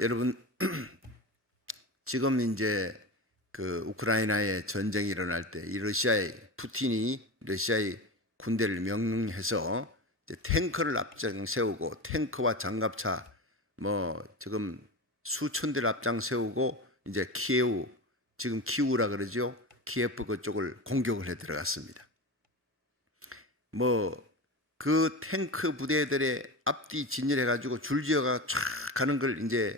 여러분, 지금 이제 그 우크라이나의 전쟁이 일어날 때 이 푸틴이 러시아의 군대를 명령해서 이제 탱커를 앞장 세우고 탱커와 장갑차 지금 수천 대를 앞장 세우고 이제 지금 키우라 그러죠. 키예프 그쪽을 공격을 해 들어갔습니다. 그 탱크 부대들의 앞뒤 진열해 가지고 줄지어가 쫙 가는 걸 이제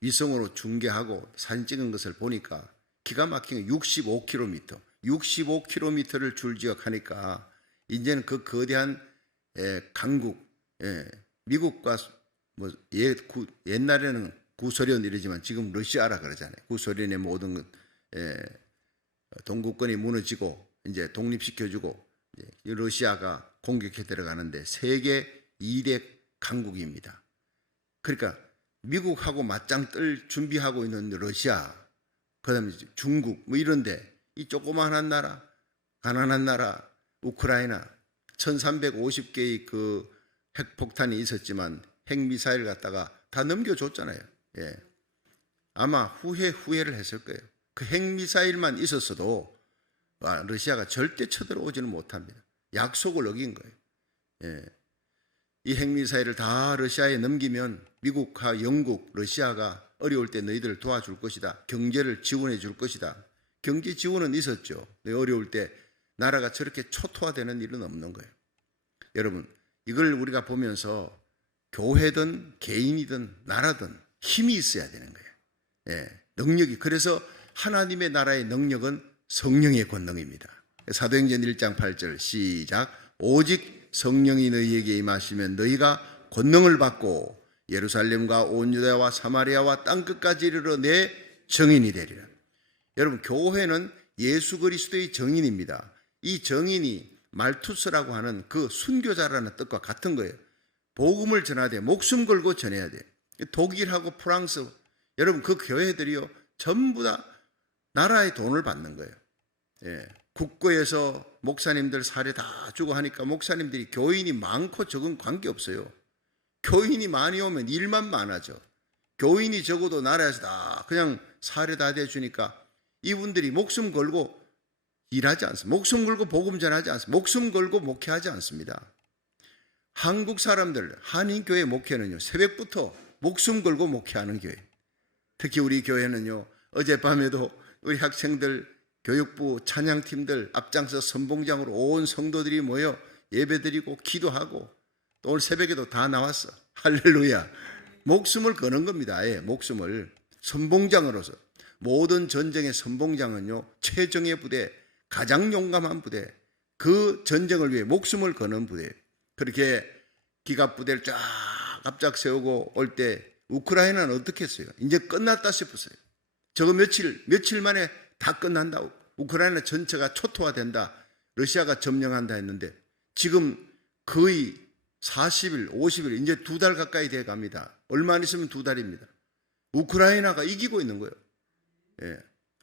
위성으로 중계하고 사진 찍은 것을 보니까 기가 막힌 65km를 줄지어 가니까 이제는 그 거대한 강국, 미국과 옛날에는 구소련 이러지만 지금 러시아라 그러잖아요. 구소련의 모든 동구권이 무너지고 이제 독립시켜주고 러시아가 공격해 들어가는데 세계 2대 강국입니다. 그러니까 미국하고 맞짱 뜰 준비하고 있는 러시아, 그다음에 중국 이런데 이 조그마한 나라, 가난한 나라 우크라이나 1350개의 그 핵폭탄이 있었지만 핵미사일 갖다가 다 넘겨줬잖아요. 아마 후회를 했을 거예요. 그 핵미사일만 있었어도 러시아가 절대 쳐들어오지는 못합니다. 약속을 어긴 거예요. 이 핵미사일을 다 러시아에 넘기면 미국과 영국, 러시아가 어려울 때 너희들을 도와줄 것이다. 경제를 지원해 줄 것이다. 경제 지원은 있었죠. 어려울 때 나라가 저렇게 초토화되는 일은 없는 거예요. 여러분, 이걸 우리가 보면서 교회든 개인이든 나라든 힘이 있어야 되는 거예요. 능력이. 그래서 하나님의 나라의 능력은 성령의 권능입니다. 사도행전 1장 8절 시작. 오직 성령이 너희에게 임하시면 너희가 권능을 받고 예루살렘과 온 유다와 사마리아와 땅끝까지 이르러 내 증인이 되리라. 여러분, 교회는 예수 그리스도의 증인입니다. 이 증인이 말투스라고 하는 그 순교자라는 뜻과 같은 거예요. 복음을 전하되 목숨 걸고 전해야 돼요. 독일하고 프랑스, 여러분 그 교회들이요 전부 다 나라의 돈을 받는 거예요. 국고에서 목사님들 사례 다 주고 하니까 목사님들이 교인이 많고 적은 관계없어요. 교인이 많이 오면 일만 많아져. 교인이 적어도 나라에서 다 그냥 사례 다 대주니까 이분들이 목숨 걸고 일하지 않습니다. 목숨 걸고 복음 전하지 않습니다. 목숨 걸고 목회하지 않습니다. 한국 사람들, 한인교회 목회는요 새벽부터 목숨 걸고 목회하는 교회. 특히 우리 교회는요 어젯밤에도 우리 학생들 교육부 찬양팀들 앞장서 선봉장으로 온 성도들이 모여 예배드리고 기도하고 또 오늘 새벽에도 다 나왔어. 할렐루야. 목숨을 거는 겁니다. 목숨을 선봉장으로서. 모든 전쟁의 선봉장은요 최정예 부대, 가장 용감한 부대, 그 전쟁을 위해 목숨을 거는 부대. 그렇게 기갑부대를 쫙 앞장 세우고 올 때 우크라이나는 어떻게 했어요? 이제 끝났다 싶었어요. 저거 며칠 만에 다 끝난다. 우크라이나 전체가 초토화된다. 러시아가 점령한다 했는데 지금 거의 40일, 50일, 이제 2달 가까이 돼 갑니다. 얼마 안 있으면 2달입니다. 우크라이나가 이기고 있는 거예요.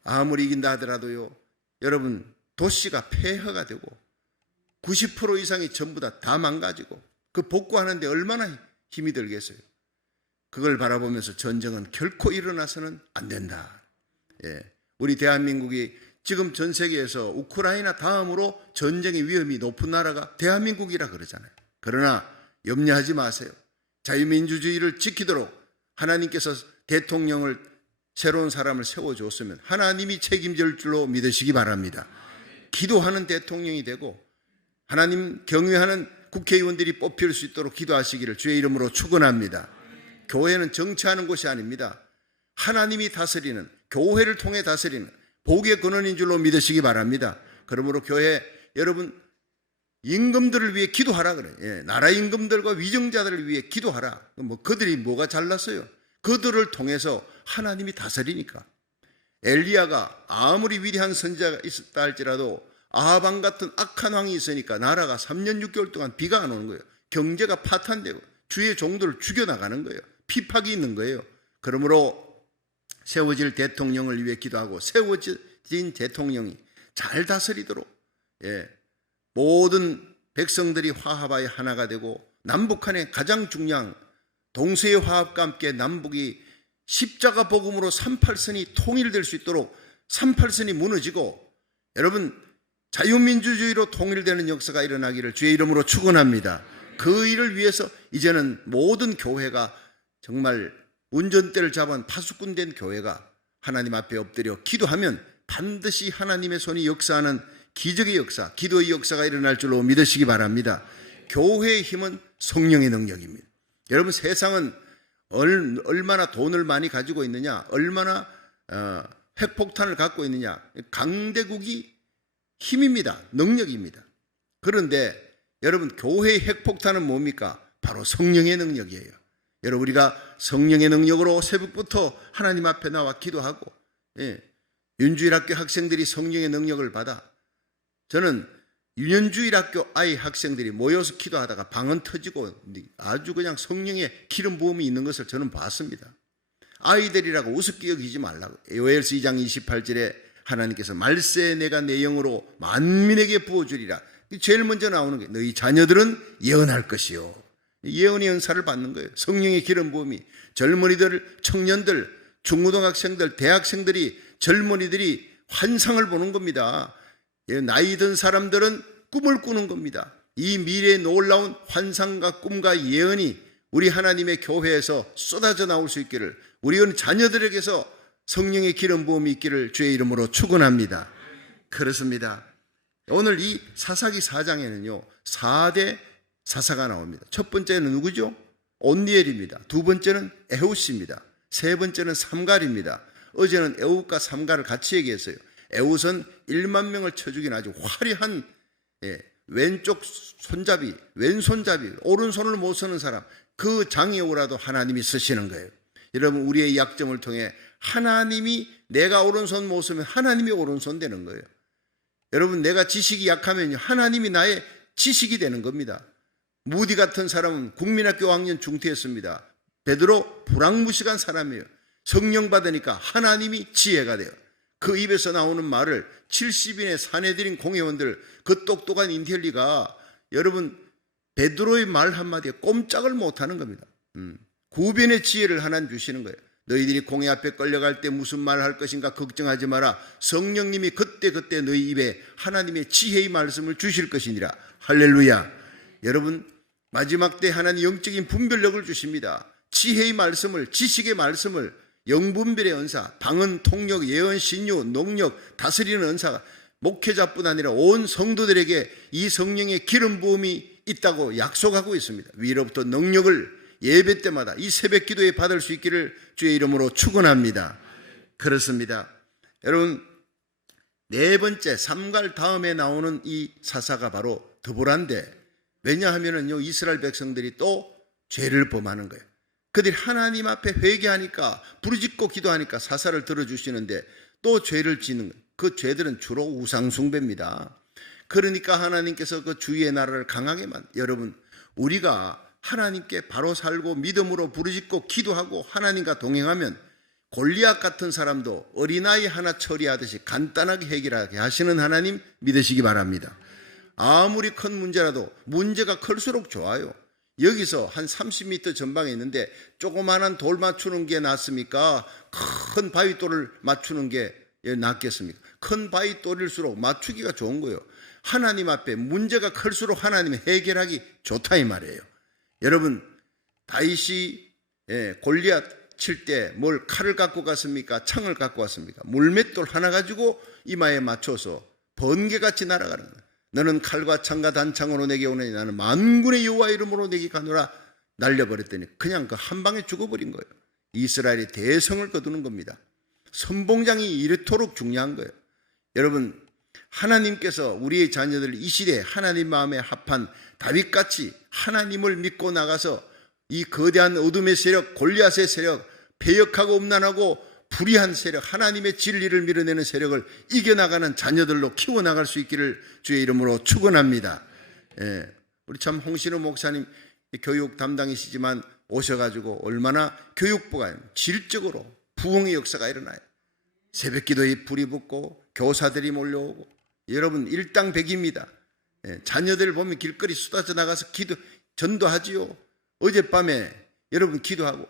아무리 이긴다 하더라도요, 여러분, 도시가 폐허가 되고 90% 이상이 전부 다 망가지고 그 복구하는데 얼마나 힘이 들겠어요. 그걸 바라보면서 전쟁은 결코 일어나서는 안 된다. 우리 대한민국이 지금 전 세계에서 우크라이나 다음으로 전쟁의 위험이 높은 나라가 대한민국이라 그러잖아요. 그러나 염려하지 마세요. 자유민주주의를 지키도록 하나님께서 대통령을 새로운 사람을 세워줬으면 하나님이 책임질 줄로 믿으시기 바랍니다. 기도하는 대통령이 되고 하나님 경외하는 국회의원들이 뽑힐 수 있도록 기도하시기를 주의 이름으로 축원합니다. 교회는 정치하는 곳이 아닙니다. 하나님이 다스리는, 교회를 통해 다스리는 복의 근원인 줄로 믿으시기 바랍니다. 그러므로 교회 여러분 임금들을 위해 기도하라 그래요. 나라 임금들과 위정자들을 위해 기도하라. 그들이 뭐가 잘났어요? 그들을 통해서 하나님이 다스리니까. 엘리야가 아무리 위대한 선지자가 있었다 할지라도 아합 같은 악한 왕이 있으니까 나라가 3년 6개월 동안 비가 안 오는 거예요. 경제가 파탄되고 주의 종들을 죽여나가는 거예요. 피팍이 있는 거예요. 그러므로 세워질 대통령을 위해 기도하고 세워진 대통령이 잘 다스리도록 모든 백성들이 화합하여 하나가 되고 남북한의 가장 중요한 동서의 화합과 함께 남북이 십자가 복음으로 38선이 통일될 수 있도록 38선이 무너지고 여러분 자유민주주의로 통일되는 역사가 일어나기를 주의 이름으로 축원합니다. 그 일을 위해서 이제는 모든 교회가 정말 운전대를 잡은 파수꾼된 교회가 하나님 앞에 엎드려 기도하면 반드시 하나님의 손이 역사하는 기적의 역사, 기도의 역사가 일어날 줄로 믿으시기 바랍니다. 교회의 힘은 성령의 능력입니다. 여러분 세상은 얼마나 돈을 많이 가지고 있느냐, 얼마나 핵폭탄을 갖고 있느냐, 강대국이 힘입니다. 능력입니다. 그런데 여러분 교회의 핵폭탄은 뭡니까? 바로 성령의 능력이에요. 여러분 우리가 성령의 능력으로 새벽부터 하나님 앞에 나와 기도하고 윤주일학교 학생들이 성령의 능력을 받아 저는 유년주일학교 아이 학생들이 모여서 기도하다가 방언 터지고 아주 그냥 성령의 기름 부음이 있는 것을 저는 봤습니다. 아이들이라고 우습게 여기지 말라고. 요엘서 2장 28절에 하나님께서 말세 내가 내 영으로 만민에게 부어주리라. 제일 먼저 나오는 게 너희 자녀들은 예언할 것이요. 예언의 은사를 받는 거예요. 성령의 기름 부음이 젊은이들, 청년들, 중고등학생들, 대학생들이 젊은이들이 환상을 보는 겁니다. 나이 든 사람들은 꿈을 꾸는 겁니다. 이 미래의 놀라운 환상과 꿈과 예언이 우리 하나님의 교회에서 쏟아져 나올 수 있기를 우리 자녀들에게서 성령의 기름 부음이 있기를 주의 이름으로 축원합니다. 그렇습니다. 오늘 이 사사기 4장에는요 4대 사사가 나옵니다. 첫 번째는 누구죠? 온니엘입니다. 두 번째는 에훗입니다. 세 번째는 삼갈입니다. 어제는 에훗과 삼갈을 같이 얘기했어요. 에훗은 1만 명을 쳐 죽인 아주 화려한 왼쪽 손잡이, 왼손잡이, 오른손을 못 쓰는 사람, 그 장애우라도 하나님이 쓰시는 거예요. 여러분 우리의 약점을 통해 하나님이 내가 오른손 못 쓰면 하나님이 오른손 되는 거예요. 여러분 내가 지식이 약하면요 하나님이 나의 지식이 되는 겁니다. 무디 같은 사람은 국민학교 5학년 중퇴했습니다. 베드로 불황무식한 사람이에요. 성령 받으니까 하나님이 지혜가 돼요. 그 입에서 나오는 말을 70인의 사내들인 공회원들 그 똑똑한 인텔리가 여러분 베드로의 말 한마디에 꼼짝을 못하는 겁니다. 구변의 지혜를 하나님 주시는 거예요. 너희들이 공회 앞에 끌려갈 때 무슨 말 할 것인가 걱정하지 마라. 성령님이 그때그때 너희 입에 하나님의 지혜의 말씀을 주실 것이니라. 할렐루야. 여러분 마지막 때 하나님 영적인 분별력을 주십니다. 지혜의 말씀을, 지식의 말씀을, 영분별의 은사, 방언, 통역, 예언, 신유, 능력, 다스리는 은사가 목회자뿐 아니라 온 성도들에게 이 성령의 기름 부음이 있다고 약속하고 있습니다. 위로부터 능력을 예배 때마다 이 새벽 기도에 받을 수 있기를 주의 이름으로 축원합니다. 그렇습니다. 여러분 네 번째 삼갈 다음에 나오는 이 사사가 바로 드보라인데 왜냐하면은요 이스라엘 백성들이 또 죄를 범하는 거예요. 그들이 하나님 앞에 회개하니까 부르짖고 기도하니까 사사를 들어주시는데 또 죄를 짓는 거예요. 그 죄들은 주로 우상숭배입니다. 그러니까 하나님께서 그 주의 나라를 강하게 여러분 우리가 하나님께 바로 살고 믿음으로 부르짖고 기도하고 하나님과 동행하면 골리앗 같은 사람도 어린아이 하나 처리하듯이 간단하게 해결하게 하시는 하나님 믿으시기 바랍니다. 아무리 큰 문제라도 문제가 클수록 좋아요. 여기서 한 30m 전방에 있는데 조그마한 돌 맞추는 게 낫습니까? 큰 바위돌을 맞추는 게 낫겠습니까? 큰 바위돌일수록 맞추기가 좋은 거예요. 하나님 앞에 문제가 클수록 하나님이 해결하기 좋다 이 말이에요. 여러분 다윗이 골리앗 칠 때 뭘 칼을 갖고 갔습니까? 창을 갖고 왔습니까? 물맷돌 하나 가지고 이마에 맞춰서 번개같이 날아가는 거예요. 너는 칼과 창과 단창으로 내게 오느니 나는 만군의 여호와 이름으로 내게 가노라 날려버렸더니 그냥 그 한 방에 죽어버린 거예요. 이스라엘이 대성을 거두는 겁니다. 선봉장이 이렇도록 중요한 거예요. 여러분 하나님께서 우리의 자녀들 이 시대에 하나님 마음에 합한 다윗같이 하나님을 믿고 나가서 이 거대한 어둠의 세력, 골리앗의 세력, 패역하고 음란하고 불의한 세력, 하나님의 진리를 밀어내는 세력을 이겨나가는 자녀들로 키워나갈 수 있기를 주의 이름으로 축원합니다. 우리 참 홍신호 목사님 교육 담당이시지만 오셔가지고 얼마나 교육부가 질적으로 부흥의 역사가 일어나요. 새벽기도에 불이 붙고 교사들이 몰려오고 여러분 일당백입니다. 자녀들 보면 길거리 쏟아져 나가서 전도하지요. 어젯밤에 여러분 기도하고,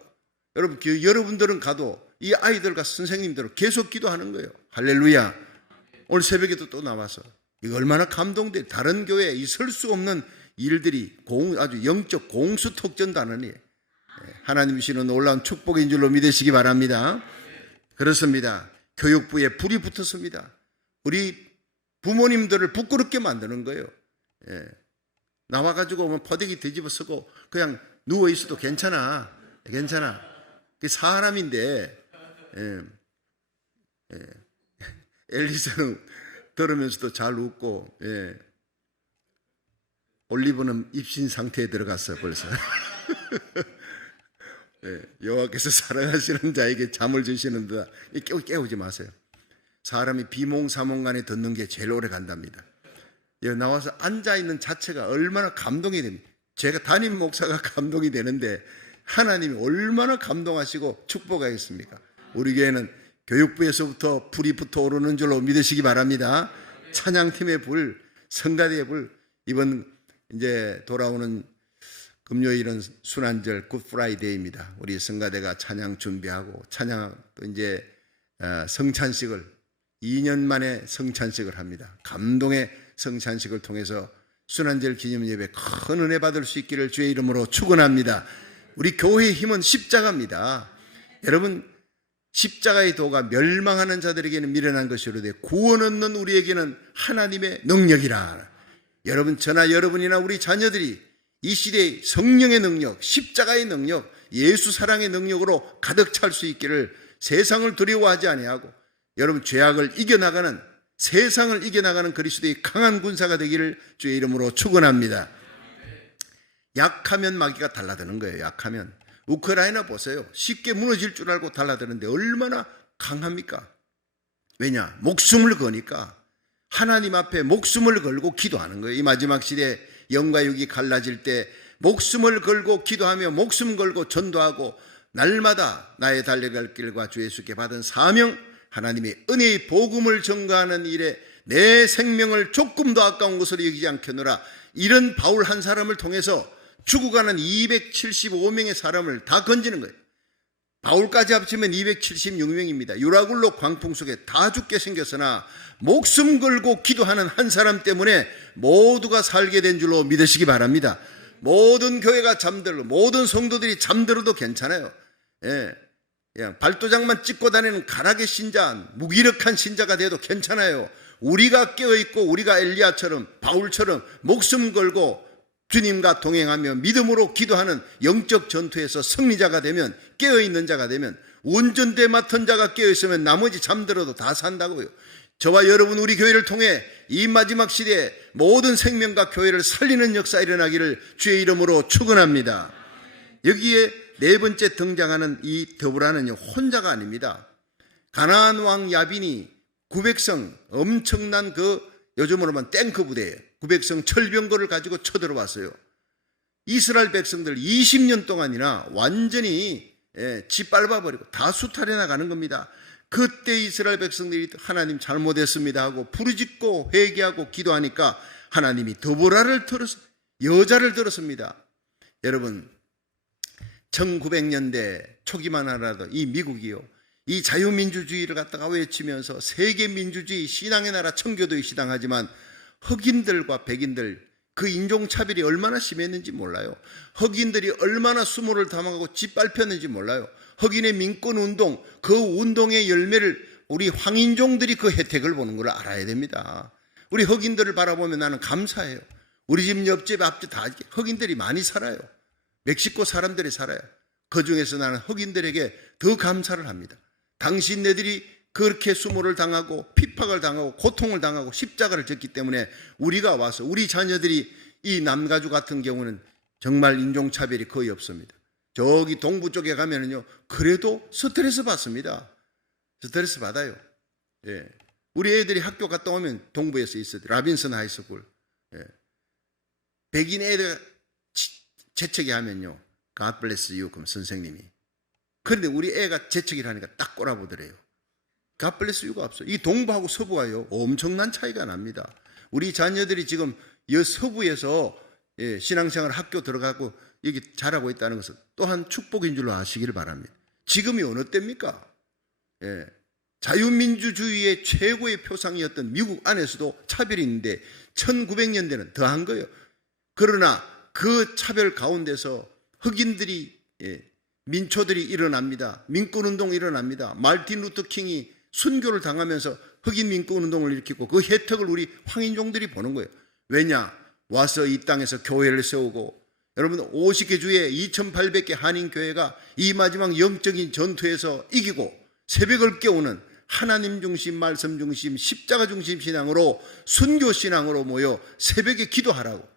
여러분들은 가도 이 아이들과 선생님들은 계속 기도하는 거예요. 할렐루야. 오늘 새벽에도 또 나와서 이거 얼마나 감동돼. 다른 교회에 있을 수 없는 일들이 아주 영적 공수톡전다느니 하나님 주시는 놀라운 축복인 줄로 믿으시기 바랍니다. 그렇습니다. 교육부에 불이 붙었습니다. 우리 부모님들을 부끄럽게 만드는 거예요. 나와가지고 퍼대기 뒤집어 쓰고 그냥 누워 있어도 괜찮아. 사람인데, 엘리사는 들으면서도 잘 웃고, 올리브는 입신 상태에 들어갔어요, 벌써. 여호와께서 사랑하시는 자에게 잠을 주시는다. 깨우지 마세요. 사람이 비몽사몽간에 듣는 게 제일 오래 간답니다. 여기 나와서 앉아있는 자체가 얼마나 감동이 됩니다. 제가 담임 목사가 감동이 되는데 하나님이 얼마나 감동하시고 축복하겠습니까? 우리 교회는 교육부에서부터 불이 붙어오르는 줄로 믿으시기 바랍니다. 찬양팀의 불, 성가대의 불, 이번 이제 돌아오는 금요일은 순환절 굿프라이데이입니다. 우리 성가대가 찬양 준비하고 찬양 또 이제 성찬식을 2년 만에 성찬식을 합니다. 감동의 성찬식을 통해서 순환절 기념 예배 큰 은혜 받을 수 있기를 주의 이름으로 축원합니다. 우리 교회의 힘은 십자가입니다. 여러분, 십자가의 도가 멸망하는 자들에게는 미련한 것이로되 구원 얻는 우리에게는 하나님의 능력이라. 여러분, 저나 여러분이나 우리 자녀들이 이 시대의 성령의 능력, 십자가의 능력, 예수 사랑의 능력으로 가득 찰 수 있기를 세상을 두려워하지 아니하고 여러분 죄악을 이겨나가는, 세상을 이겨나가는 그리스도의 강한 군사가 되기를 주의 이름으로 축원합니다. 약하면 마귀가 달라드는 거예요. 약하면. 우크라이나 보세요. 쉽게 무너질 줄 알고 달라드는데 얼마나 강합니까? 왜냐? 목숨을 거니까. 하나님 앞에 목숨을 걸고 기도하는 거예요. 이 마지막 시대에 영과 육이 갈라질 때 목숨을 걸고 기도하며 목숨 걸고 전도하고 날마다 나의 달려갈 길과 주 예수께 받은 사명, 하나님의 은혜의 복음을 전가하는 일에 내 생명을 조금도 아까운 것으로 여기지 않겠노라. 이런 바울 한 사람을 통해서 죽어가는 275명의 사람을 다 건지는 거예요. 바울까지 합치면 276명입니다. 유라굴로 광풍 속에 다 죽게 생겼으나 목숨 걸고 기도하는 한 사람 때문에 모두가 살게 된 줄로 믿으시기 바랍니다. 모든 교회가 잠들고 모든 성도들이 잠들어도 괜찮아요. 그냥 발도장만 찍고 다니는 가락의 신자, 무기력한 신자가 돼도 괜찮아요. 우리가 깨어있고 우리가 엘리야처럼 바울처럼 목숨 걸고 주님과 동행하며 믿음으로 기도하는 영적 전투에서 승리자가 되면, 깨어있는 자가 되면, 운전대 맡은 자가 깨어있으면 나머지 잠들어도 다 산다고요. 저와 여러분 우리 교회를 통해 이 마지막 시대에 모든 생명과 교회를 살리는 역사 일어나기를 주의 이름으로 축원합니다. 여기에 네 번째 등장하는 이 드보라는요, 혼자가 아닙니다. 가나안 왕 야빈이 900성 엄청난 요즘으로 보면 탱크 부대예요. 900성 철병거를 가지고 쳐들어왔어요. 이스라엘 백성들 20년 동안이나 완전히 짓밟아버리고 다 수탈해 나가는 겁니다. 그때 이스라엘 백성들이 하나님 잘못했습니다 하고 부르짖고 회개하고 기도하니까 하나님이 드보라를 들어서 여자를 들었습니다. 여러분, 1900년대 초기만 하더라도 이 미국이요, 이 자유민주주의를 갖다가 외치면서 세계민주주의 신앙의 나라 청교도에 시당하지만 흑인들과 백인들 그 인종차별이 얼마나 심했는지 몰라요. 흑인들이 얼마나 수모를 당하고 짓밟혔는지 몰라요. 흑인의 민권운동, 그 운동의 열매를 우리 황인종들이 그 혜택을 보는 걸 알아야 됩니다. 우리 흑인들을 바라보면 나는 감사해요. 우리 집 옆집 앞집 다 흑인들이 많이 살아요. 멕시코 사람들이 살아요. 그 중에서 나는 흑인들에게 더 감사를 합니다. 당신네들이 그렇게 수모를 당하고 핍박을 당하고 고통을 당하고 십자가를 졌기 때문에 우리가 와서 우리 자녀들이 이 남가주 같은 경우는 정말 인종차별이 거의 없습니다. 저기 동부 쪽에 가면은요, 그래도 스트레스 받습니다. 스트레스 받아요. 예. 우리 애들이 학교 갔다 오면 동부에서 있어요. 라빈슨 하이스쿨. 예. 백인 애들 재채기 하면요, God bless you, 그럼 선생님이. 그런데 우리 애가 재채기를 하니까 딱 꼬라보더래요. God bless you가 없어요. 이 동부하고 서부가요, 엄청난 차이가 납니다. 우리 자녀들이 지금 서부에서 신앙생활 학교 들어가고 여기 잘하고 있다는 것은 또한 축복인 줄로 아시기를 바랍니다. 지금이 어느 때입니까? 예. 자유민주주의의 최고의 표상이었던 미국 안에서도 차별이 있는데 1900년대는 더한 거예요. 그러나 그 차별 가운데서 흑인들이 민초들이 일어납니다. 민권운동이 일어납니다. 마르틴 루터 킹이 순교를 당하면서 흑인 민권운동을 일으키고 그 혜택을 우리 황인종들이 보는 거예요. 왜냐? 와서 이 땅에서 교회를 세우고 여러분 50개 주에 2800개 한인교회가 이 마지막 영적인 전투에서 이기고 새벽을 깨우는 하나님 중심, 말씀 중심, 십자가 중심 신앙으로 순교 신앙으로 모여 새벽에 기도하라고.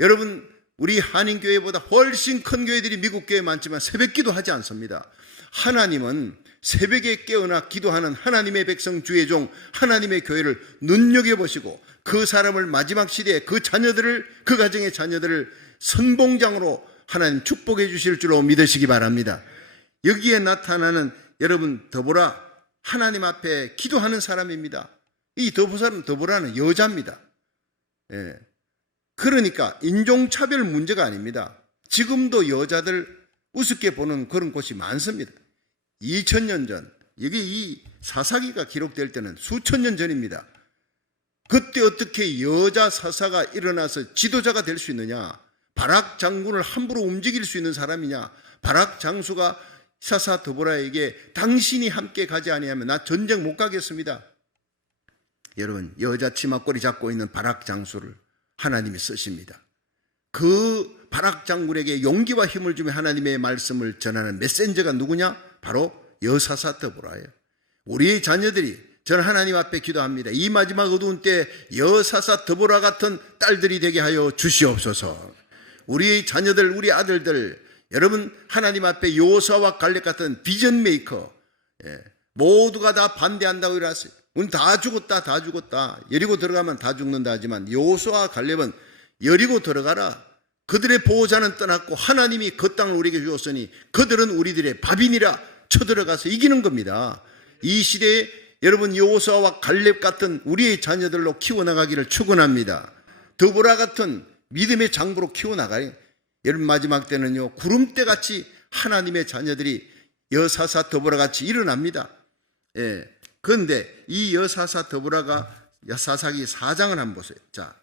여러분 우리 한인교회보다 훨씬 큰 교회들이 미국 교회에 많지만 새벽 기도하지 않습니다. 하나님은 새벽에 깨어나 기도하는 하나님의 백성 주의 종 하나님의 교회를 눈여겨보시고 그 사람을 마지막 시대에 그 자녀들을 그 가정의 자녀들을 선봉장으로 하나님 축복해 주실 줄로 믿으시기 바랍니다. 여기에 나타나는 여러분 더보라 하나님 앞에 기도하는 사람입니다. 이 더보라는 여자입니다. 그러니까 인종차별 문제가 아닙니다. 지금도 여자들 우습게 보는 그런 곳이 많습니다. 2000년 전, 여기 이 사사기가 기록될 때는 수천 년 전입니다. 그때 어떻게 여자 사사가 일어나서 지도자가 될 수 있느냐? 바락 장군을 함부로 움직일 수 있는 사람이냐? 바락 장수가 사사 드보라에게 당신이 함께 가지 아니하면 나 전쟁 못 가겠습니다. 여러분 여자 치마꼬리 잡고 있는 바락 장수를 하나님이 쓰십니다. 그 바락 장군에게 용기와 힘을 주며 하나님의 말씀을 전하는 메신저가 누구냐? 바로 여사사 드보라예요. 우리의 자녀들이 저는 하나님 앞에 기도합니다. 이 마지막 어두운 때 여사사 드보라 같은 딸들이 되게 하여 주시옵소서. 우리의 자녀들, 우리 아들들, 여러분 하나님 앞에 요사와 갈렙 같은 비전 메이커, 모두가 다 반대한다고 일어났어요. 우린 다 죽었다. 여리고 들어가면 다 죽는다 하지만 요수와 갈렙은 여리고 들어가라. 그들의 보호자는 떠났고 하나님이 그 땅을 우리에게 주었으니 그들은 우리들의 밥이니라 쳐들어가서 이기는 겁니다. 이 시대에 여러분 요수아와 갈렙 같은 우리의 자녀들로 키워나가기를 축원합니다. 드보라 같은 믿음의 장부로 키워나가요. 여러분 마지막 때는요 구름대같이 하나님의 자녀들이 여사사 드보라 같이 일어납니다. 그런데 이 여사사 드보라가 사사기 4장을 한번 보세요. 자,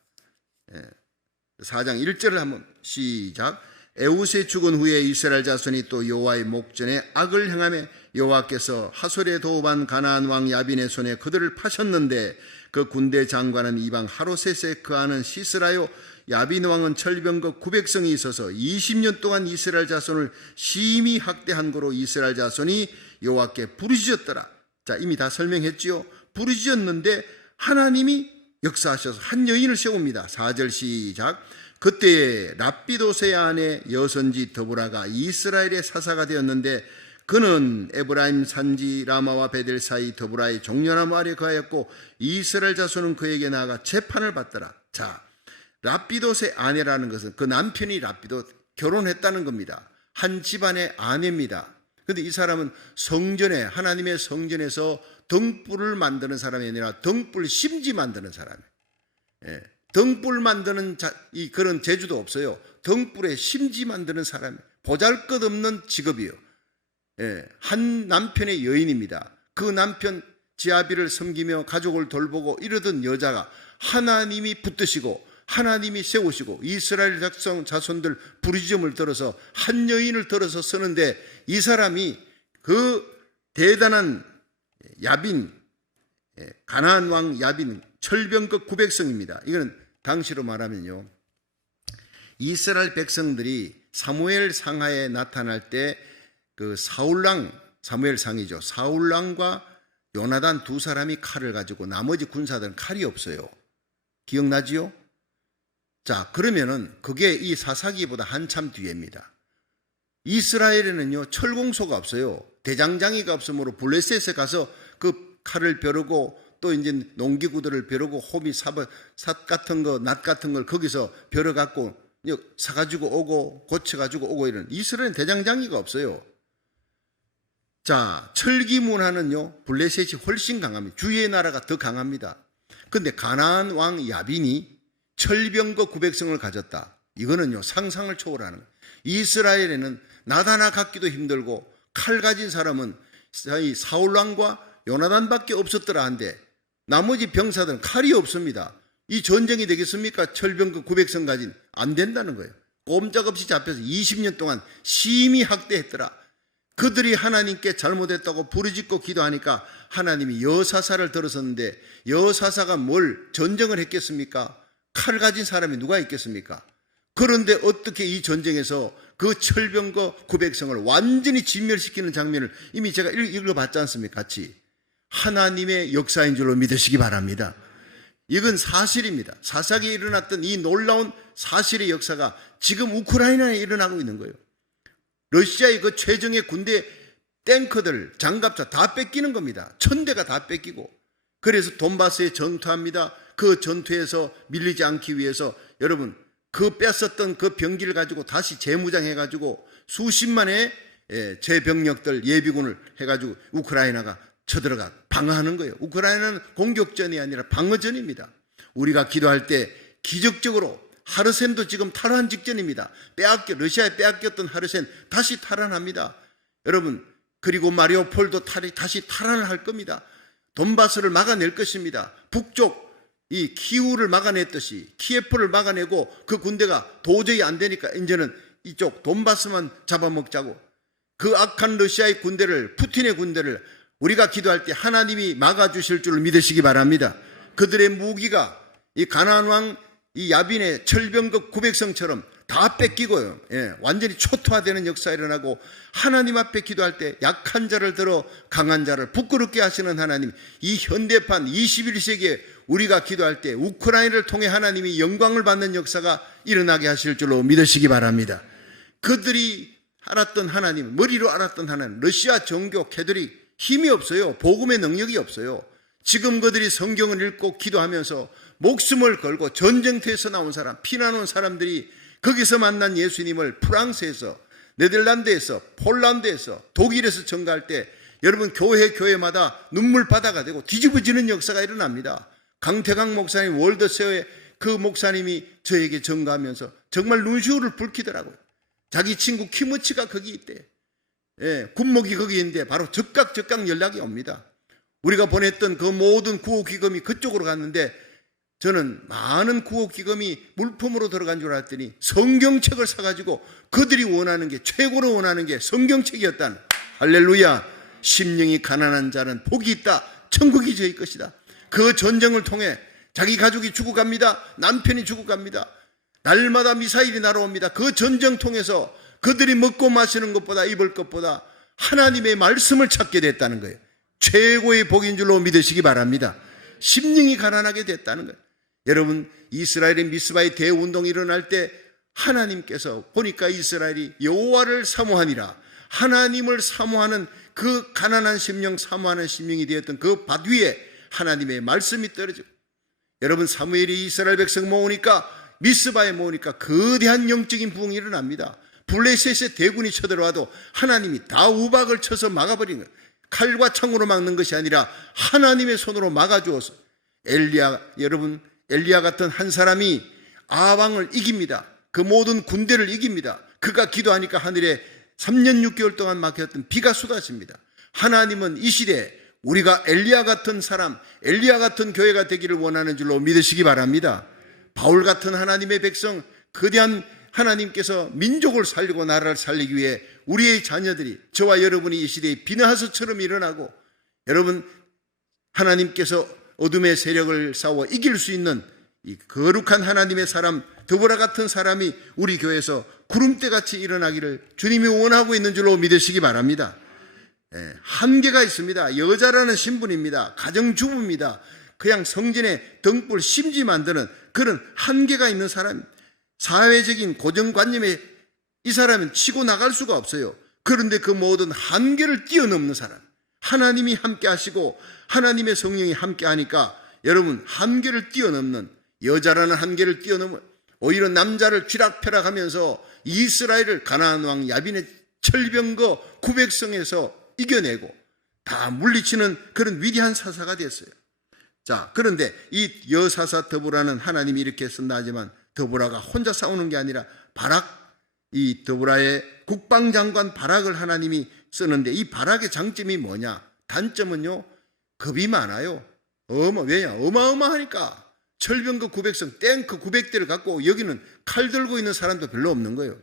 4장 1절을 한번 시작. 에웃의 죽은 후에 이스라엘 자손이 또 여호와의 목전에 악을 행하며 여호와께서 하솔에 도읍한 가나안 왕 야빈의 손에 그들을 파셨는데 그 군대 장관은 이방 하로셋에 거하는 시스라요. 야빈 왕은 철병거 900성이 있어서 20년 동안 이스라엘 자손을 심히 학대한 거로 이스라엘 자손이 여호와께 부르짖었더라. 자, 이미 다 설명했지요. 부르짖었는데 하나님이 역사하셔서 한 여인을 세웁니다. 4절 시작. 그때에 랍비도세 아내 여선지 드보라가 이스라엘의 사사가 되었는데 그는 에브라임 산지 라마와 베델 사이 드보라의 종려나무 아래 거하였고 이스라엘 자손은 그에게 나아가 재판을 받더라. 자, 랍비도세 아내라는 것은 그 남편이 랍비도 결혼했다는 겁니다. 한 집안의 아내입니다. 그런데 이 사람은 성전에 하나님의 성전에서 등불을 만드는 사람이 아니라 등불 심지 만드는 사람이에요. 등불 만드는 그런 재주도 없어요. 등불에 심지 만드는 사람, 보잘것없는 직업이에요. 한 남편의 여인입니다. 그 남편 지아비를 섬기며 가족을 돌보고 이러던 여자가 하나님이 붙드시고 하나님이 세우시고 이스라엘 자손들 부르짖음을 들어서 한 여인을 들어서 쓰는데 이 사람이 그 대단한 야빈, 가나안 왕 야빈 철병거 900성입니다. 이거는 당시로 말하면요, 이스라엘 백성들이 사무엘 상하에 나타날 때 그 사무엘 상이죠. 사울왕과 요나단 두 사람이 칼을 가지고 나머지 군사들은 칼이 없어요. 기억나지요? 자, 그러면은 그게 이 사사기보다 한참 뒤입니다. 이스라엘에는요 철공소가 없어요. 대장장이가 없으므로 블레셋에 가서 그 칼을 벼르고 또 이제 농기구들을 벼르고 호미 삿 같은 거, 낫 같은 걸 거기서 벼러 갖고 사가지고 오고 고쳐가지고 오고 이런 이스라엘은 대장장이가 없어요. 자, 철기 문화는요 블레셋이 훨씬 강합니다. 주위의 나라가 더 강합니다. 그런데 가나안 왕 야빈이 철병거 900성을 가졌다. 이거는요 상상을 초월하는 거예요. 이스라엘에는 나다나 갖기도 힘들고 칼 가진 사람은 사울왕과 요나단밖에 없었더라 한데 나머지 병사들은 칼이 없습니다. 이 전쟁이 되겠습니까? 철병거 900성 가진 안 된다는 거예요. 꼼짝없이 잡혀서 20년 동안 심히 학대했더라. 그들이 하나님께 잘못했다고 부르짖고 기도하니까 하나님이 여사사를 들어섰는데 여사사가 뭘 전쟁을 했겠습니까? 칼 가진 사람이 누가 있겠습니까? 그런데 어떻게 이 전쟁에서 그 철병거 900성을 완전히 진멸시키는 장면을 이미 제가 읽어봤지 않습니까? 같이. 하나님의 역사인 줄로 믿으시기 바랍니다. 이건 사실입니다. 사사기에 일어났던 이 놀라운 사실의 역사가 지금 우크라이나에 일어나고 있는 거예요. 러시아의 그 최정예 군대 탱커들, 장갑차 다 뺏기는 겁니다. 1000대가 다 뺏기고. 그래서 돈바스에 전투합니다. 그 전투에서 밀리지 않기 위해서 여러분 그 뺐었던 그 병기를 가지고 다시 재무장해가지고 수십만의 제병력들 예비군을 해가지고 우크라이나가 쳐들어가 방어하는 거예요. 우크라이나는 공격전이 아니라 방어전입니다. 우리가 기도할 때 기적적으로 하르센도 지금 탈환 직전입니다. 러시아에 빼앗겼던 하르센 다시 탈환합니다. 여러분, 그리고 마리오폴도 다시 탈환을 할 겁니다. 돈바스를 막아낼 것입니다. 북쪽 이 키우를 막아냈듯이 키예프를 막아내고 그 군대가 도저히 안 되니까 이제는 이쪽 돈바스만 잡아먹자고 그 악한 러시아의 군대를, 푸틴의 군대를 우리가 기도할 때 하나님이 막아주실 줄 믿으시기 바랍니다. 그들의 무기가 이 가나안 왕 이 야빈의 철병거 900성처럼 다 뺏기고요. 완전히 초토화되는 역사가 일어나고 하나님 앞에 기도할 때 약한 자를 들어 강한 자를 부끄럽게 하시는 하나님, 이 현대판 21세기에 우리가 기도할 때 우크라이나를 통해 하나님이 영광을 받는 역사가 일어나게 하실 줄로 믿으시기 바랍니다. 그들이 알았던 하나님, 머리로 알았던 하나님, 러시아 정교 캐톨릭 힘이 없어요. 복음의 능력이 없어요. 지금 그들이 성경을 읽고 기도하면서 목숨을 걸고 전쟁터에서 나온 사람, 피난 온 사람들이 거기서 만난 예수님을 프랑스에서, 네덜란드에서, 폴란드에서, 독일에서 전가할 때 여러분 교회마다 눈물바다가 되고 뒤집어지는 역사가 일어납니다. 강태강 목사님, 월드세어의 그 목사님이 저에게 전가하면서 정말 눈시울을 붉히더라고요. 자기 친구 키무치가 거기 있대. 군목이 거기 있는데 바로 즉각 연락이 옵니다. 우리가 보냈던 그 모든 구호기금이 그쪽으로 갔는데 저는 많은 구호기금이 물품으로 들어간 줄 알았더니 성경책을 사가지고 그들이 원하는 게, 최고로 원하는 게 성경책이었다는. 할렐루야. 심령이 가난한 자는 복이 있다. 천국이 저희 것이다. 그 전쟁을 통해 자기 가족이 죽어갑니다. 남편이 죽어갑니다. 날마다 미사일이 날아옵니다. 그 전쟁 통해서 그들이 먹고 마시는 것보다 입을 것보다 하나님의 말씀을 찾게 됐다는 거예요. 최고의 복인 줄로 믿으시기 바랍니다. 심령이 가난하게 됐다는 거예요. 여러분, 이스라엘의 미스바의 대운동이 일어날 때 하나님께서 보니까 이스라엘이 여호와를 사모하니라, 하나님을 사모하는 그 가난한 심령, 사모하는 심령이 되었던 그 밭 위에 하나님의 말씀이 떨어지고, 여러분 사무엘이 이스라엘 백성 모으니까, 미스바에 모으니까 거대한 영적인 부흥이 일어납니다. 블레셋의 대군이 쳐들어와도 하나님이 다 우박을 쳐서 막아버린 거예요. 칼과 창으로 막는 것이 아니라 하나님의 손으로 막아주어서 여러분 엘리야 같은 한 사람이 아왕을 이깁니다. 그 모든 군대를 이깁니다. 그가 기도하니까 하늘에 3년 6개월 동안 막혔던 비가 쏟아집니다. 하나님은 이 시대에 우리가 엘리야 같은 사람, 엘리야 같은 교회가 되기를 원하는 줄로 믿으시기 바랍니다. 바울 같은 하나님의 백성, 거대한 하나님께서 민족을 살리고 나라를 살리기 위해 우리의 자녀들이, 저와 여러분이 이 시대에 비나하스처럼 일어나고, 여러분 하나님께서 어둠의 세력을 싸워 이길 수 있는 이 거룩한 하나님의 사람, 드보라 같은 사람이 우리 교회에서 구름대같이 일어나기를 주님이 원하고 있는 줄로 믿으시기 바랍니다. 한계가 있습니다. 여자라는 신분입니다. 가정주부입니다. 그냥 성전에 등불 심지 만드는 그런 한계가 있는 사람, 사회적인 고정관념에 이 사람은 치고 나갈 수가 없어요. 그런데 그 모든 한계를 뛰어넘는 사람, 하나님이 함께 하시고 하나님의 성령이 함께 하니까 여러분 한계를 뛰어넘는, 여자라는 한계를 뛰어넘은, 오히려 남자를 쥐락펴락하면서 이스라엘을 가나안 왕 야빈의 철병거 900성에서 이겨내고 다 물리치는 그런 위대한 사사가 됐어요. 자, 그런데 이 여사사 더불어는 하나님이 이렇게 쓴다 하지만 드보라가 혼자 싸우는 게 아니라 이 드보라의 국방장관 바락을 하나님이 쓰는데, 이 바락의 장점이 뭐냐? 단점은요, 겁이 많아요. 왜냐? 어마어마하니까. 철병거 900성, 탱크 900대를 갖고 여기는 칼 들고 있는 사람도 별로 없는 거예요.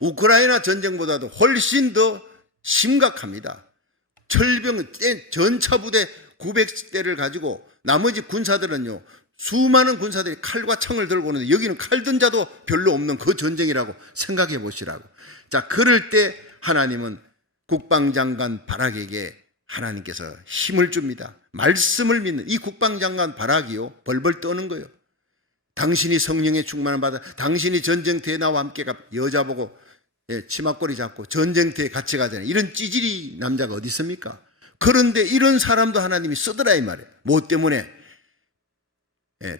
우크라이나 전쟁보다도 훨씬 더 심각합니다. 전차 부대 900대를 가지고 나머지 군사들은요, 수많은 군사들이 칼과 창을 들고 오는데 여기는 칼 든 자도 별로 없는 그 전쟁이라고 생각해 보시라고. 자, 그럴 때 하나님은 국방장관 바락에게 하나님께서 힘을 줍니다. 말씀을 믿는 이 국방장관 바락이요, 벌벌 떠는 거예요. 당신이 성령의 충만을 받아, 당신이 전쟁터에 나와 함께 여자 보고 치마꼬리 잡고 전쟁터에 같이 가잖아요. 이런 찌질이 남자가 어디 있습니까? 그런데 이런 사람도 하나님이 쓰더라 이 말이에요. 뭐 때문에?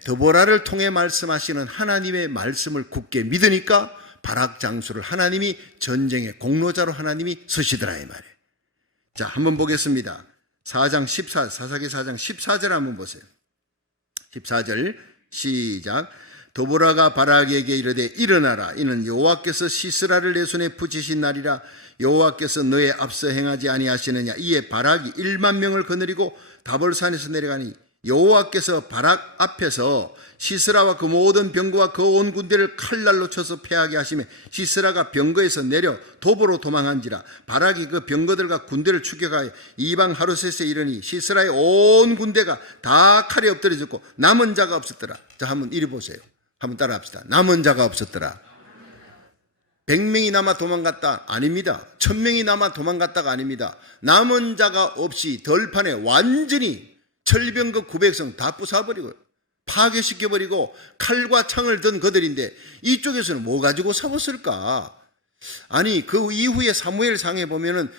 드보라를 통해 말씀하시는 하나님의 말씀을 굳게 믿으니까 바락 장수를 하나님이 전쟁의 공로자로 하나님이 쓰시더라 이 말이에요. 자, 한번 보겠습니다. 사사기 4장 14절 한번 보세요. 14절 시작. 드보라가 바락에게 이르되 일어나라, 이는 여호와께서 시스라를 내 손에 붙이신 날이라. 여호와께서 너의 앞서 행하지 아니하시느냐. 이에 바락이 1만 명을 거느리고 다볼산에서 내려가니 여호와께서 바락 앞에서 시스라와 그 모든 병거와 그 온 군대를 칼날로 쳐서 패하게 하시며 시스라가 병거에서 내려 도보로 도망한지라. 바락이 그 병거들과 군대를 추격하여 이방 하루셋에 이르니 시스라의 온 군대가 다 칼에 엎드려졌고 남은 자가 없었더라. 자, 한번 이리 보세요. 한번 따라 합시다. 남은 자가 없었더라. 100명이 남아 도망갔다? 아닙니다. 1000명이 남아 도망갔다가 아닙니다. 남은 자가 없이 덜판에 완전히 철병거 900성 다 부숴버리고 파괴시켜버리고 칼과 창을 든 그들인데 이쪽에서는 뭐 가지고 싸웠을까? 아니, 그 이후에 사무엘상에 보면은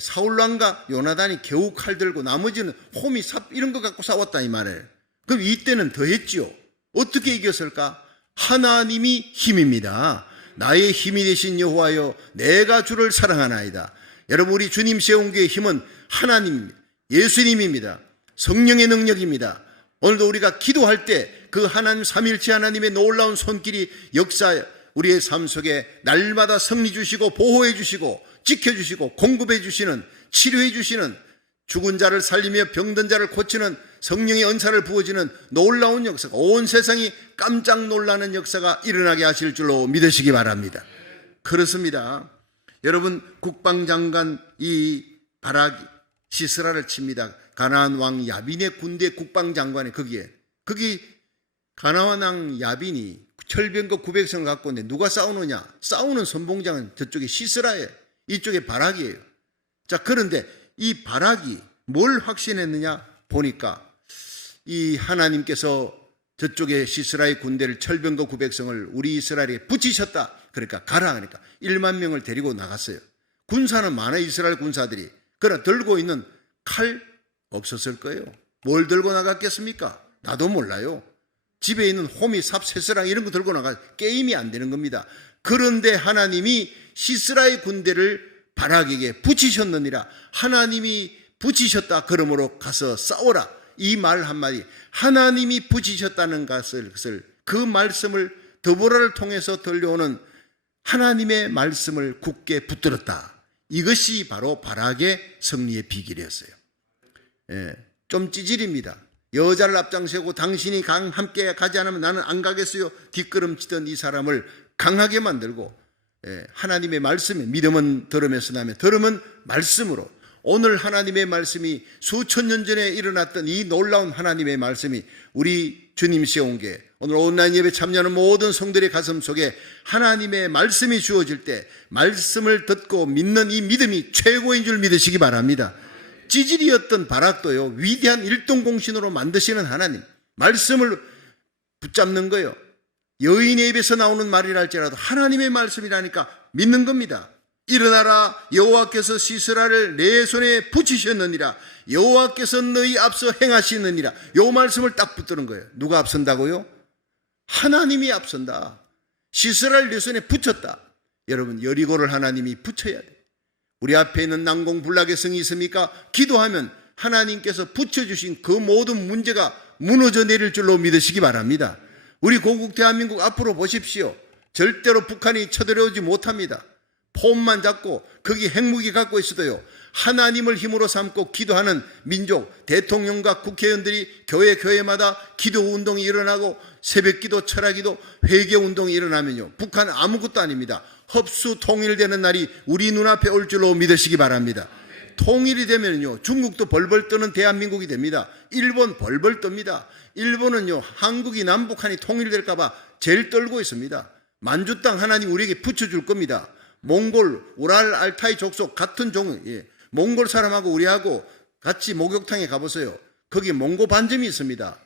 사울 왕과 요나단이 겨우 칼 들고 나머지는 호미, 삽 이런 거 갖고 싸웠다 이 말이에요. 그럼 이때는 더 했지요. 어떻게 이겼을까? 하나님이 힘입니다. 나의 힘이 되신 여호와여, 내가 주를 사랑하나이다. 여러분, 우리 주님 세운교의 힘은 하나님입니다. 예수님입니다. 성령의 능력입니다. 오늘도 우리가 기도할 때 그 하나님 삼일체 하나님의 놀라운 손길이 우리의 삶 속에 날마다 승리 주시고 보호해 주시고 지켜주시고 공급해 주시는, 치료해 주시는, 죽은 자를 살리며 병든 자를 고치는 성령의 은사를 부어주는 놀라운 역사가, 온 세상이 깜짝 놀라는 역사가 일어나게 하실 줄로 믿으시기 바랍니다. 그렇습니다. 여러분, 국방장관 이 바락이 시스라를 칩니다. 가나안 왕 야빈의 군대 국방장관이 거기 가나안 왕 야빈이 철병거 900성을 갖고 있는데 누가 싸우느냐? 싸우는 선봉장은 저쪽에 시스라예요. 이쪽에 바락이에요. 자, 그런데 이 바락이 뭘 확신했느냐 보니까 이 하나님께서 저쪽에 시스라의 군대를 철병거 900성을 우리 이스라엘에 붙이셨다. 그러니까 가라 하니까 1만 명을 데리고 나갔어요. 군사는 많아, 이스라엘 군사들이. 그러나 들고 있는 칼 없었을 거예요. 뭘 들고 나갔겠습니까? 나도 몰라요. 집에 있는 호미, 삽, 쇠스랑 이런 거 들고 나가 게임이 안 되는 겁니다. 그런데 하나님이 시스라의 군대를 바락에게 붙이셨느니라. 하나님이 붙이셨다. 그러므로 가서 싸워라. 이 말 한마디, 하나님이 붙이셨다는 것을 그 말씀을 드보라를 통해서 들려오는 하나님의 말씀을 굳게 붙들었다. 이것이 바로 바락의 승리의 비결이었어요. 좀 찌질입니다. 여자를 앞장세우고 당신이 함께 가지 않으면 나는 안 가겠어요. 뒷걸음치던 이 사람을 강하게 만들고 하나님의 말씀에, 믿음은 들음에서 나며 들음은 말씀으로, 오늘 하나님의 말씀이 수천 년 전에 일어났던 이 놀라운 하나님의 말씀이 우리 주님 세운교회 오늘 온라인 예배 참여하는 모든 성들의 가슴 속에 하나님의 말씀이 주어질 때 말씀을 듣고 믿는 이 믿음이 최고인 줄 믿으시기 바랍니다. 찌질이었던 바락도요, 위대한 일동공신으로 만드시는 하나님, 말씀을 붙잡는 거예요. 여인의 입에서 나오는 말이라 할지라도 하나님의 말씀이라니까 믿는 겁니다. 일어나라, 여호와께서 시스라를 내 손에 붙이셨느니라. 여호와께서 너희 앞서 행하시느니라. 요 말씀을 딱 붙드는 거예요. 누가 앞선다고요? 하나님이 앞선다. 시스라를 내 손에 붙였다. 여러분, 여리고를 하나님이 붙여야 돼요. 우리 앞에 있는 난공불락의 성이 있습니까? 기도하면 하나님께서 붙여주신 그 모든 문제가 무너져 내릴 줄로 믿으시기 바랍니다. 우리 고국 대한민국 앞으로 보십시오. 절대로 북한이 쳐들어오지 못합니다. 폼만 잡고 거기 핵무기 갖고 있어도요, 하나님을 힘으로 삼고 기도하는 민족, 대통령과 국회의원들이 교회마다 기도운동이 일어나고 새벽기도, 철학기도, 회개운동이 일어나면요, 북한 아무것도 아닙니다. 흡수 통일되는 날이 우리 눈앞에 올 줄로 믿으시기 바랍니다. 통일이 되면요, 중국도 벌벌 떠는 대한민국이 됩니다. 일본 벌벌 떱니다. 일본은요, 한국이 남북한이 통일될까 봐 제일 떨고 있습니다. 만주 땅 하나님 우리에게 붙여줄 겁니다. 몽골, 우랄, 알타이 족속 같은 몽골 사람하고 우리하고 같이 목욕탕에 가보세요. 거기 몽고 반점이 있습니다.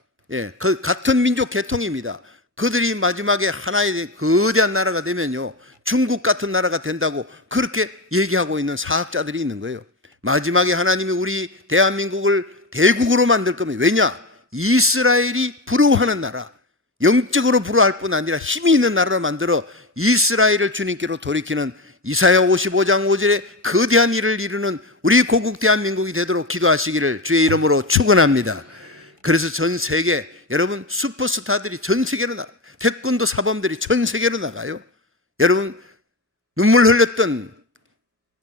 그 같은 민족 계통입니다. 그들이 마지막에 하나의 거대한 나라가 되면요, 중국 같은 나라가 된다고 그렇게 얘기하고 있는 사학자들이 있는 거예요. 마지막에 하나님이 우리 대한민국을 대국으로 만들 겁니다. 왜냐? 이스라엘이 부러워하는 나라, 영적으로 부러워할 뿐 아니라 힘이 있는 나라로 만들어 이스라엘을 주님께로 돌이키는 이사야 55장 5절에 거대한 일을 이루는 우리 고국 대한민국이 되도록 기도하시기를 주의 이름으로 축원합니다. 그래서 전 세계, 여러분 슈퍼스타들이 전 세계로 태권도 사범들이 전 세계로 나가요. 여러분 눈물 흘렸던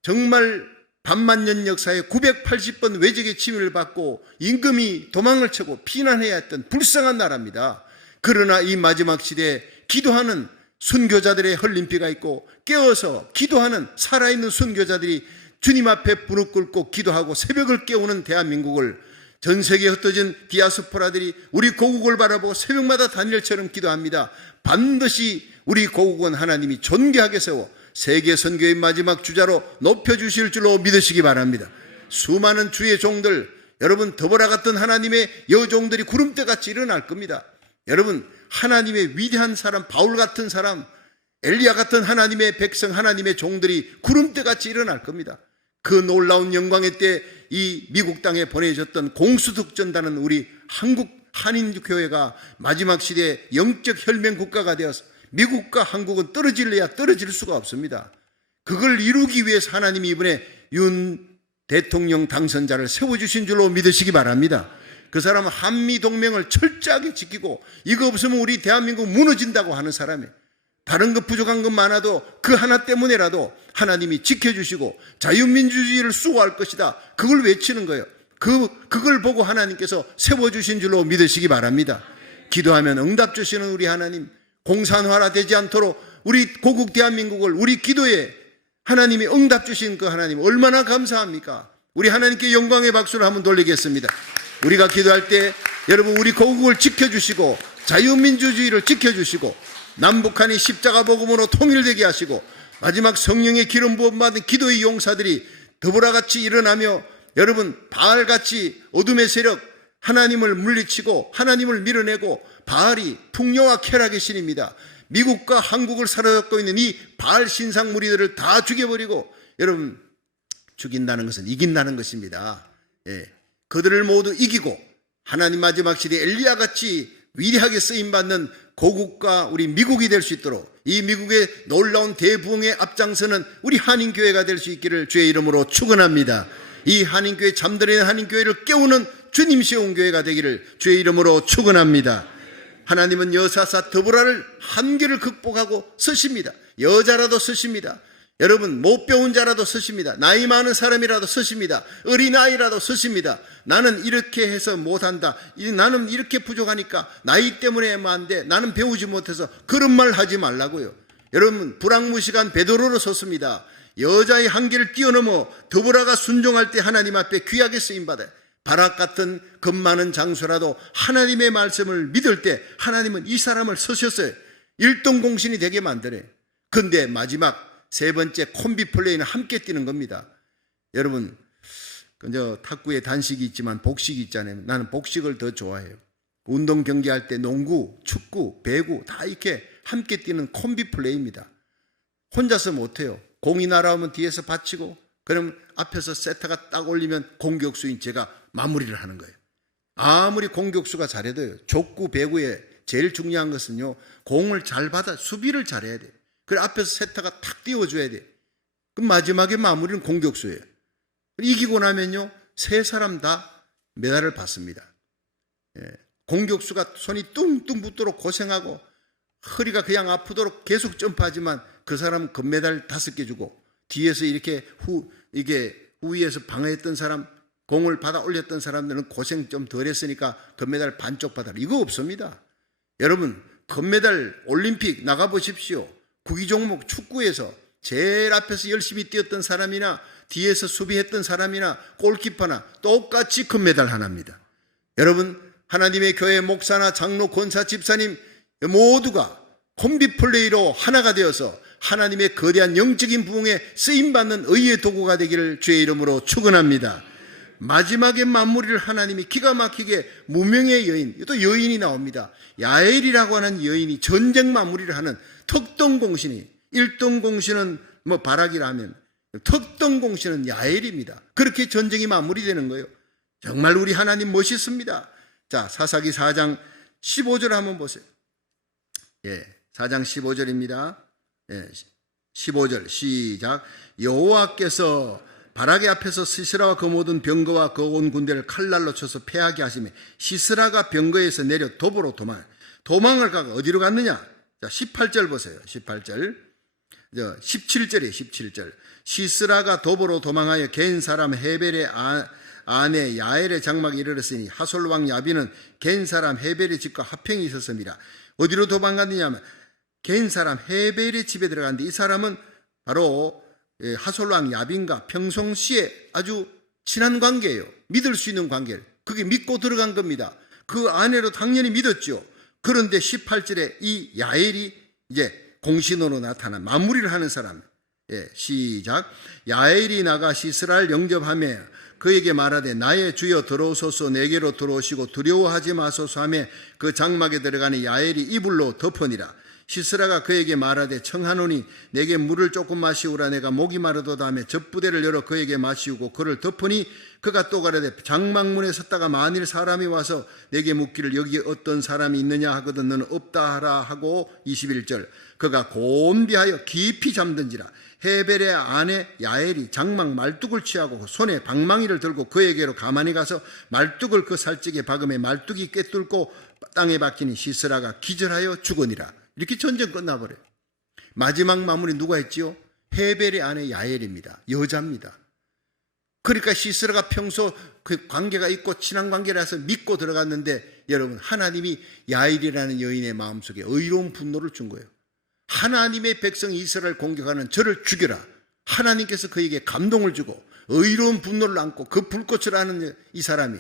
정말 반만년 역사에 980번 외적의 침입을 받고 임금이 도망을 치고 피난해야 했던 불쌍한 나라입니다. 그러나 이 마지막 시대에 기도하는 순교자들의 흘림피가 있고 깨어서 기도하는 살아있는 순교자들이 주님 앞에 무릎 꿇고 기도하고 새벽을 깨우는 대한민국을 전 세계에 흩어진 디아스포라들이 우리 고국을 바라보고 새벽마다 단일처럼 기도합니다. 반드시 우리 고국은 하나님이 존귀하게 세워 세계 선교의 마지막 주자로 높여주실 줄로 믿으시기 바랍니다. 수많은 주의 종들, 여러분 더보라 같은 하나님의 여종들이 구름대같이 일어날 겁니다. 여러분 하나님의 위대한 사람, 바울 같은 사람, 엘리야 같은 하나님의 백성, 하나님의 종들이 구름대같이 일어날 겁니다. 그 놀라운 영광의 때 이 미국 땅에 보내졌던 공수특전단은 우리 한국 한인교회가 마지막 시대에 영적 혈맹 국가가 되어서 미국과 한국은 떨어질래야 떨어질 수가 없습니다. 그걸 이루기 위해서 하나님이 이번에 윤 대통령 당선자를 세워주신 줄로 믿으시기 바랍니다. 그 사람은 한미동맹을 철저하게 지키고 이거 없으면 우리 대한민국 무너진다고 하는 사람이에요. 다른 것 부족한 것 많아도 그 하나 때문에라도 하나님이 지켜주시고 자유민주주의를 수호할 것이다, 그걸 외치는 거예요. 그걸 보고 하나님께서 세워주신 줄로 믿으시기 바랍니다. 기도하면 응답 주시는 우리 하나님, 공산화가 되지 않도록 우리 고국 대한민국을 우리 기도에 하나님이 응답 주신 그 하나님 얼마나 감사합니까? 우리 하나님께 영광의 박수를 한번 돌리겠습니다. 우리가 기도할 때 여러분 우리 고국을 지켜주시고 자유민주주의를 지켜주시고 남북한이 십자가 복음으로 통일되게 하시고 마지막 성령의 기름 부음 받은 기도의 용사들이 더불어같이 일어나며 여러분 바알같이 어둠의 세력 하나님을 물리치고 하나님을 밀어내고 바알이 풍요와 쾌락의 신입니다. 미국과 한국을 사로잡고 있는 이 바알 신상 무리들을 다 죽여버리고 여러분 죽인다는 것은 이긴다는 것입니다. 그들을 모두 이기고 하나님 마지막 시대에 엘리야같이 위대하게 쓰임받는 고국과 우리 미국이 될 수 있도록 이 미국의 놀라운 대부흥의 앞장서는 우리 한인교회가 될 수 있기를 주의 이름으로 축원합니다. 이 한인교회, 잠들어있는 한인교회를 깨우는 주님 세운 교회가 되기를 주의 이름으로 축원합니다. 하나님은 여사사 더보라를 한계를 극복하고 쓰십니다. 여자라도 쓰십니다. 여러분 못 배운 자라도 쓰십니다. 나이 많은 사람이라도 쓰십니다. 어린아이라도 쓰십니다. 나는 이렇게 해서 못한다, 나는 이렇게 부족하니까 나이 때문에 하면 안 돼, 나는 배우지 못해서, 그런 말 하지 말라고요. 여러분 불황무시간 베드로로 섰습니다. 여자의 한계를 뛰어넘어 더보라가 순종할 때 하나님 앞에 귀하게 쓰임받아요. 바락 같은 겁 많은 장수라도 하나님의 말씀을 믿을 때 하나님은 이 사람을 쓰셨어요. 일동공신이 되게 만들어요. 근데 마지막 세 번째 콤비 플레이는 함께 뛰는 겁니다. 여러분 탁구에 단식이 있지만 복식이 있잖아요. 나는 복식을 더 좋아해요. 운동 경기할 때 농구, 축구, 배구 다 이렇게 함께 뛰는 콤비 플레이입니다. 혼자서 못해요. 공이 날아오면 뒤에서 받치고 그럼 앞에서 세터가 딱 올리면 공격수인 제가 마무리를 하는 거예요. 아무리 공격수가 잘해도요, 족구, 배구에 제일 중요한 것은요, 공을 잘 받아 수비를 잘해야 돼요. 그래 앞에서 세터가 탁 띄워줘야 돼. 그럼 마지막에 마무리는 공격수예요. 이기고 나면요 세 사람 다 메달을 받습니다. 공격수가 손이 뚱뚱 붙도록 고생하고 허리가 그냥 아프도록 계속 점프하지만 그 사람은 금메달 5개 주고 뒤에서 이렇게 이게 우위에서 방어했던 사람, 공을 받아 올렸던 사람들은 고생 좀 덜 했으니까 금메달 반쪽 받아라. 이거 없습니다. 여러분, 금메달 올림픽 나가보십시오. 구기 종목 축구에서 제일 앞에서 열심히 뛰었던 사람이나 뒤에서 수비했던 사람이나 골키퍼나 똑같이 금메달 하나입니다. 여러분, 하나님의 교회 목사나 장로, 권사, 집사님 모두가 콤비 플레이로 하나가 되어서 하나님의 거대한 영적인 부흥에 쓰임받는 의의 도구가 되기를 주의 이름으로 축원합니다. 마지막에 마무리를 하나님이 기가 막히게 무명의 여인, 또 여인이 나옵니다. 야엘이라고 하는 여인이 전쟁 마무리를 하는 특동공신이, 일동공신은 뭐 바락이라 하면 특동공신은 야엘입니다. 그렇게 전쟁이 마무리되는 거예요. 정말 우리 하나님 멋있습니다. 자, 사사기 4장 15절 한번 보세요. 4장 15절입니다. 15절 시작. 여호와께서 바락의 앞에서 시스라와 그 모든 병거와 그 온 군대를 칼날로 쳐서 패하게 하시며 시스라가 병거에서 내려 도보로 도망을 가고 어디로 갔느냐? 자, 18절 보세요. 18절. 17절이에요. 17절. 시스라가 도보로 도망하여 겐 사람 헤벨의 아내 야엘의 장막에 이르렀으니 하솔 왕 야비는 겐 사람 헤벨의 집과 화평이 있었습니다. 어디로 도망갔느냐 하면 겐 사람 헤벨의 집에 들어갔는데 이 사람은 바로 하솔 왕 야빈과 평상시에 아주 친한 관계예요. 믿을 수 있는 관계를. 그게 믿고 들어간 겁니다. 그 아내로 당연히 믿었죠. 그런데 18절에 이 야엘이 이제 공신으로 나타난 마무리를 하는 사람. 시작. 야엘이 나가 시스라를 영접하며 그에게 말하되 나의 주여 들어오소서 내게로 들어오시고 두려워하지 마소서 하며 그 장막에 들어가니 야엘이 이불로 덮으니라. 시스라가 그에게 말하되 청하노니 내게 물을 조금 마시우라. 내가 목이 마르도다 하며 젖부대를 열어 그에게 마시우고 그를 덮으니 그가 또 가라되 장막문에 섰다가 만일 사람이 와서 내게 묻기를 여기 어떤 사람이 있느냐 하거든 너는 없다 하라 하고 21절. 그가 곤비하여 깊이 잠든지라. 헤벨의 아내 야엘이 장막 말뚝을 취하고 손에 방망이를 들고 그에게로 가만히 가서 말뚝을 그 살찌게 박음에 말뚝이 꿰뚫고 땅에 박히니 시스라가 기절하여 죽으니라. 이렇게 전쟁 끝나버려요. 마지막 마무리 누가 했지요? 헤벨의 아내 야엘입니다. 여자입니다. 그러니까 시스라가 평소 그 관계가 있고 친한 관계라서 믿고 들어갔는데 여러분, 하나님이 야엘이라는 여인의 마음속에 의로운 분노를 준 거예요. 하나님의 백성 이스라엘 공격하는 저를 죽여라. 하나님께서 그에게 감동을 주고 의로운 분노를 안고 그 불꽃을 아는 이 사람이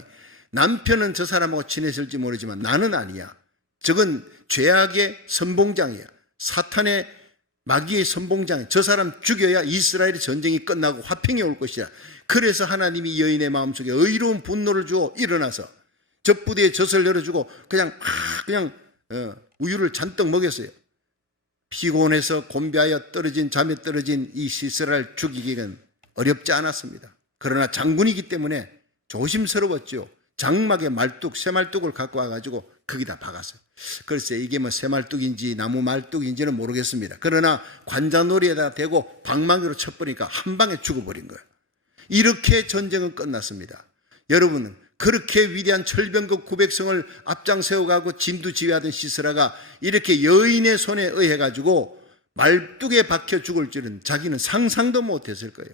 남편은 저 사람하고 친했을지 모르지만 나는 아니야. 저건 죄악의 선봉장이야. 사탄의 마귀의 선봉장이야. 저 사람 죽여야 이스라엘의 전쟁이 끝나고 화평이 올 것이야. 그래서 하나님이 여인의 마음속에 의로운 분노를 주어 일어나서 젖부대에 젖을 열어주고 그냥 우유를 잔뜩 먹였어요. 피곤해서 곤비하여 잠에 떨어진 이 시스라를 죽이기는 어렵지 않았습니다. 그러나 장군이기 때문에 조심스러웠죠. 장막에 말뚝, 쇠말뚝을 갖고 와가지고 거기다 박았어요. 글쎄 이게 뭐 쇠말뚝인지 나무 말뚝인지는 모르겠습니다. 그러나 관자놀이에다 대고 방망이로 쳐버리니까 한 방에 죽어버린 거예요. 이렇게 전쟁은 끝났습니다. 여러분은 그렇게 위대한 철병국 900성을 앞장 세워가고 진두지휘하던 시스라가 이렇게 여인의 손에 의해 가지고 말뚝에 박혀 죽을 줄은 자기는 상상도 못했을 거예요.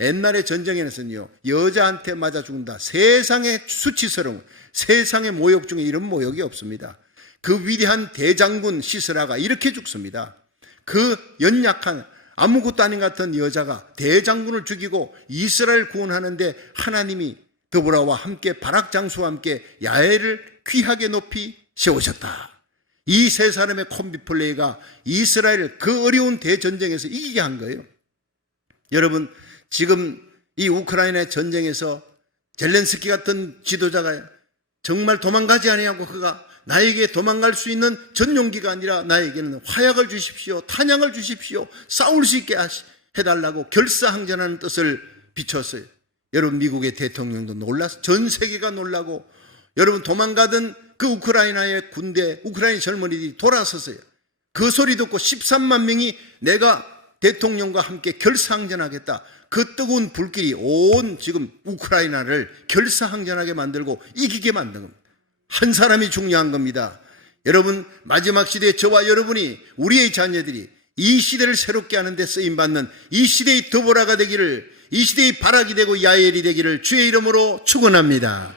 옛날의 전쟁에서는요, 여자한테 맞아 죽는다. 세상의 수치스러운, 세상의 모욕 중에 이런 모욕이 없습니다. 그 위대한 대장군 시스라가 이렇게 죽습니다. 그 연약한 아무것도 아닌 같은 여자가 대장군을 죽이고 이스라엘 구원하는데 하나님이 드보라와 함께 바락 장수와 함께 야엘을 귀하게 높이 세우셨다. 이 세 사람의 콤비 플레이가 이스라엘을 그 어려운 대전쟁에서 이기게 한 거예요. 여러분, 지금 이 우크라이나의 전쟁에서 젤렌스키 같은 지도자가 정말 도망가지 아니하고 그가 나에게 도망갈 수 있는 전용기가 아니라 나에게는 화약을 주십시오, 탄약을 주십시오, 싸울 수 있게 해달라고 결사항전하는 뜻을 비췄어요. 여러분, 미국의 대통령도 놀라서 전 세계가 놀라고, 여러분 도망가던 그 우크라이나의 군대, 우크라이나 젊은이들이 돌아섰어요. 그 소리 듣고 13만 명이 내가 대통령과 함께 결사항전하겠다. 그 뜨거운 불길이 온 지금 우크라이나를 결사항전하게 만들고 이기게 만든 겁니다. 한 사람이 중요한 겁니다. 여러분, 마지막 시대에 저와 여러분이, 우리의 자녀들이 이 시대를 새롭게 하는 데 쓰임받는 이 시대의 드보라가 되기를, 이 시대의 바락이 되고 야엘이 되기를 주의 이름으로 축원합니다.